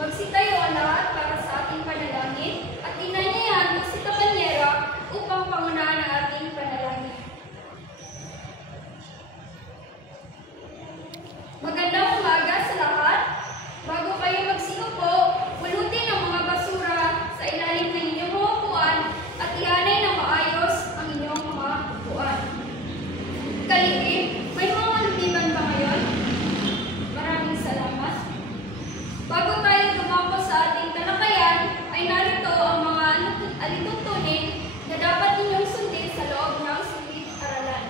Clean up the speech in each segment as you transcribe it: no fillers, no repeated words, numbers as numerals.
Magsitayo ang lahat para sa ating panalangin at inanyayahan mo si Kabanyera upang pangunahan ang ating panalangin. Magandang umaga sa lahat. Bago kayo magsiupo, pulutin ang mga basura sa ilalim ng inyong mga upuan at ihanay ng maayos ang inyong mga upuan. Kalihim, may mga lumiban ba ngayon? Maraming salamat. Bago tayo dumako sa ating talakayan, ay narito ang mga alituntunin na dapat ninyong sundin sa loob ng silid-aralan.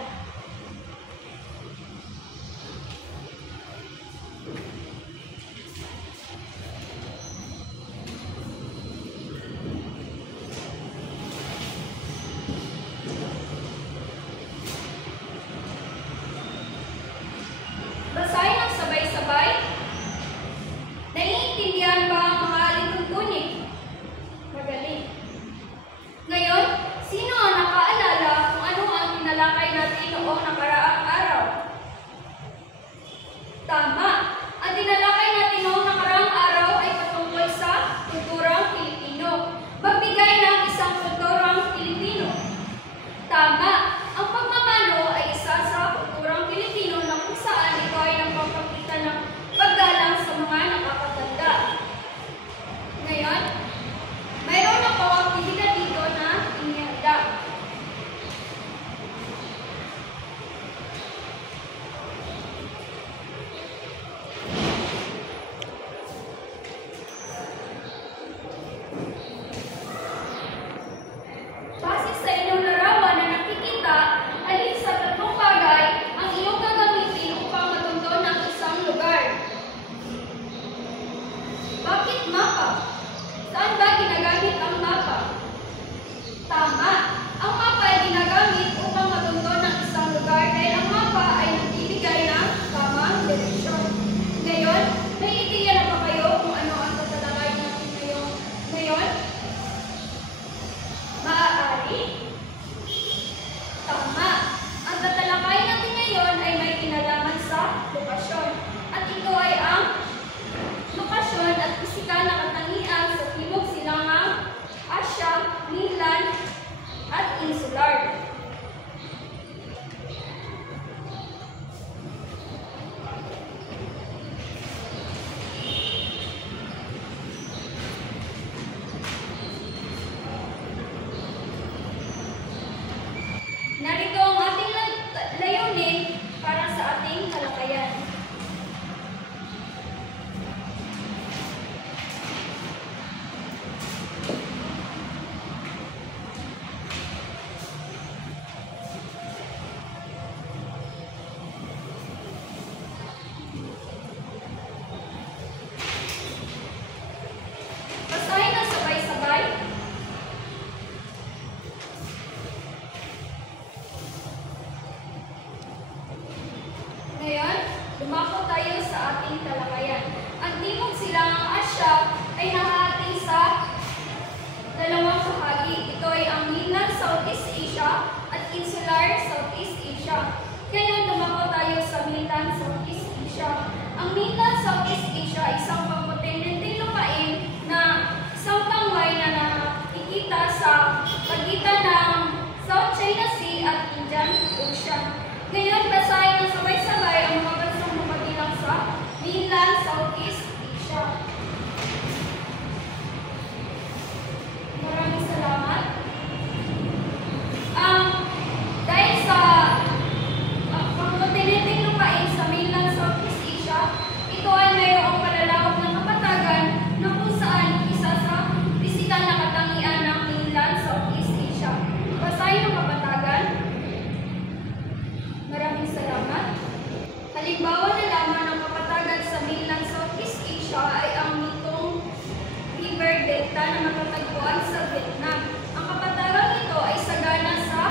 Basahin ang sabay-sabay. Naiintindihan ba ang mga alituntunin? Magaling. Ngayon, sino ang nakaalala kung ano ang tinalakay natin noong nakaraang araw? Tama! Ang tinalakay natin noong nakaraang araw ay patungkol sa kulturang Pilipino. Magbigay ng isang kulturang Pilipino. Tama! Ang pagmamano ay isa sa kulturang Pilipino na kung saan ito ay nagpapakita ng paggalang sa mga nakakatanda. Ngayon, mayroon na pang aktibidad dito na inihanda. Base sa inyong larawan na nakikita, alin sa tatlong bagay ang iyong gagamitin upang matuntun ang isang lugar? Bakit mapa? Saan ba ginagamit ang mapa? Tama! Ang mapa ay ginagamit upang matuntun ang isang lugar dahil ang mapa ay nagbibigay ng tamang direksyon. Ngayon, may ideya na ba kayo kung ano ang tatalakay natin ngayon? Maaari? Tama! Ang tatalakay natin ngayon ay may kinalaman sa lokasyon. At ito ay ang lokasyon at pisikal na katangian sa Timog Silangang, Asya, mainland, at insular. Narito ang ating layunin para sa ating talakayan. Basahin ang sabay-sabay. Ngayon, dumako tayo sa ating talakayan. Ang Timog Silangang Asya ay nahati sa dalawang bahagi. Ito ay ang mainland Southeast Asia at insular Southeast Asia. Ngayon, dumako tayo sa mainland Southeast Asia. Ang mainland Southeast Asia ay isang pangkontinenteng lupain na isang tangway na nakikita sa pagitan ng South China Sea at Indian Ocean. Ngayon, basahin ng sabay-sabay ang mga bansang mapagilang sa mainland Southeast Asia. Maraming salamat. Dahil sa pangkontinenteng lupain sa mainland Southeast Asia, ito ay mayroong palalawak ng kapatagan na kung saan isa sa pisikal na katangian ng mainland Southeast Asia. Basahin ang kapatagan. Maraming salamat. Halimbawa na lamang ng kapatagan sa mainland Southeast Asia ay ang Mekong River Delta na matatagpuan sa Vietnam. Ang kapatagan ito ay sagana sa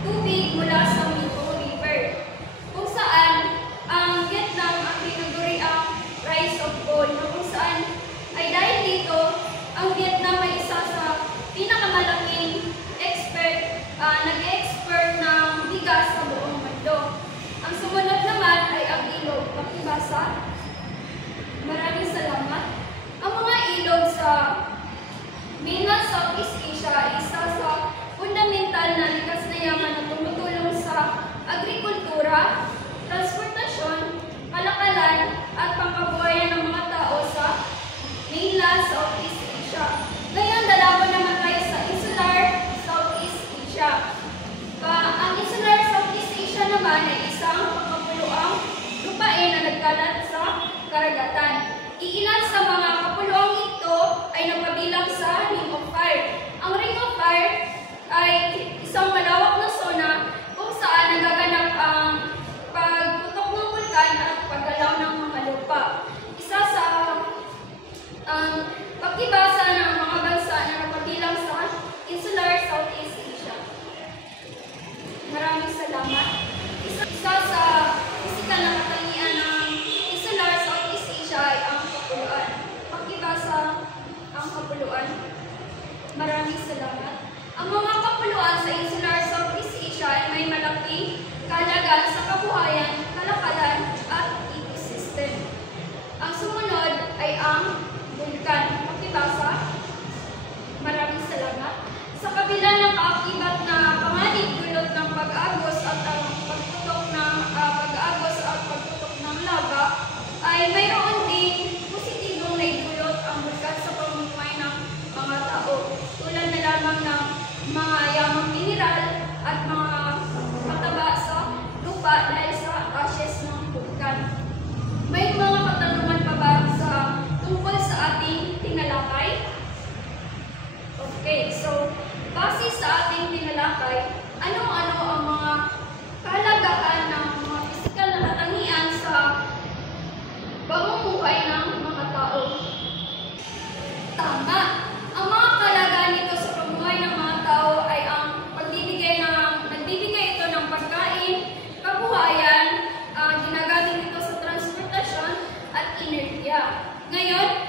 tubig mula sa Mekong River, kung saan ang Vietnam ang tinaguri ang rice of gold, na kung saan ay dahil dito, ang Vietnam ay isa sa pinakamalaking nag-export ng bigas sa buong mundo. Ang sumunod naman ay ang ilog. Pakibasa. Maraming salamat. Ang mga ang kapuluan. Maraming salamat. Ang mga kapuluan sa Insular Southeast Asia ay may malaking kahalagan sa kabuhayan, kalakalan, at ecosystem. Ang sumunod ay ang bulkan. Makibasa. Maraming salamat. Sa kabila ng kaakibat na panganib dulot ng pag-agos at pagtutok ng lava, ay mayroon din positibong naidulot ang bulkan sa pamumuhay ng mga tao. Tulad na lamang ng mga yamang mineral at mga mataba sa lupa dahil sa ashes ng bulkan. May mga katanungan pa ba tungkol sa ating tinalakay? Okay, so base sa ating tinalakay, ano-ano ang mga kahalagahan ng mga pisikal na katangian sa pamumuhay ng mga tao? Tama! Ang mga kahalagahan nito sa pamumuhay ng mga tao ay ang nagbibigay ito ng pagkain, kabuhayan, ginagamit ito sa transportasyon at enerhiya. Ngayon,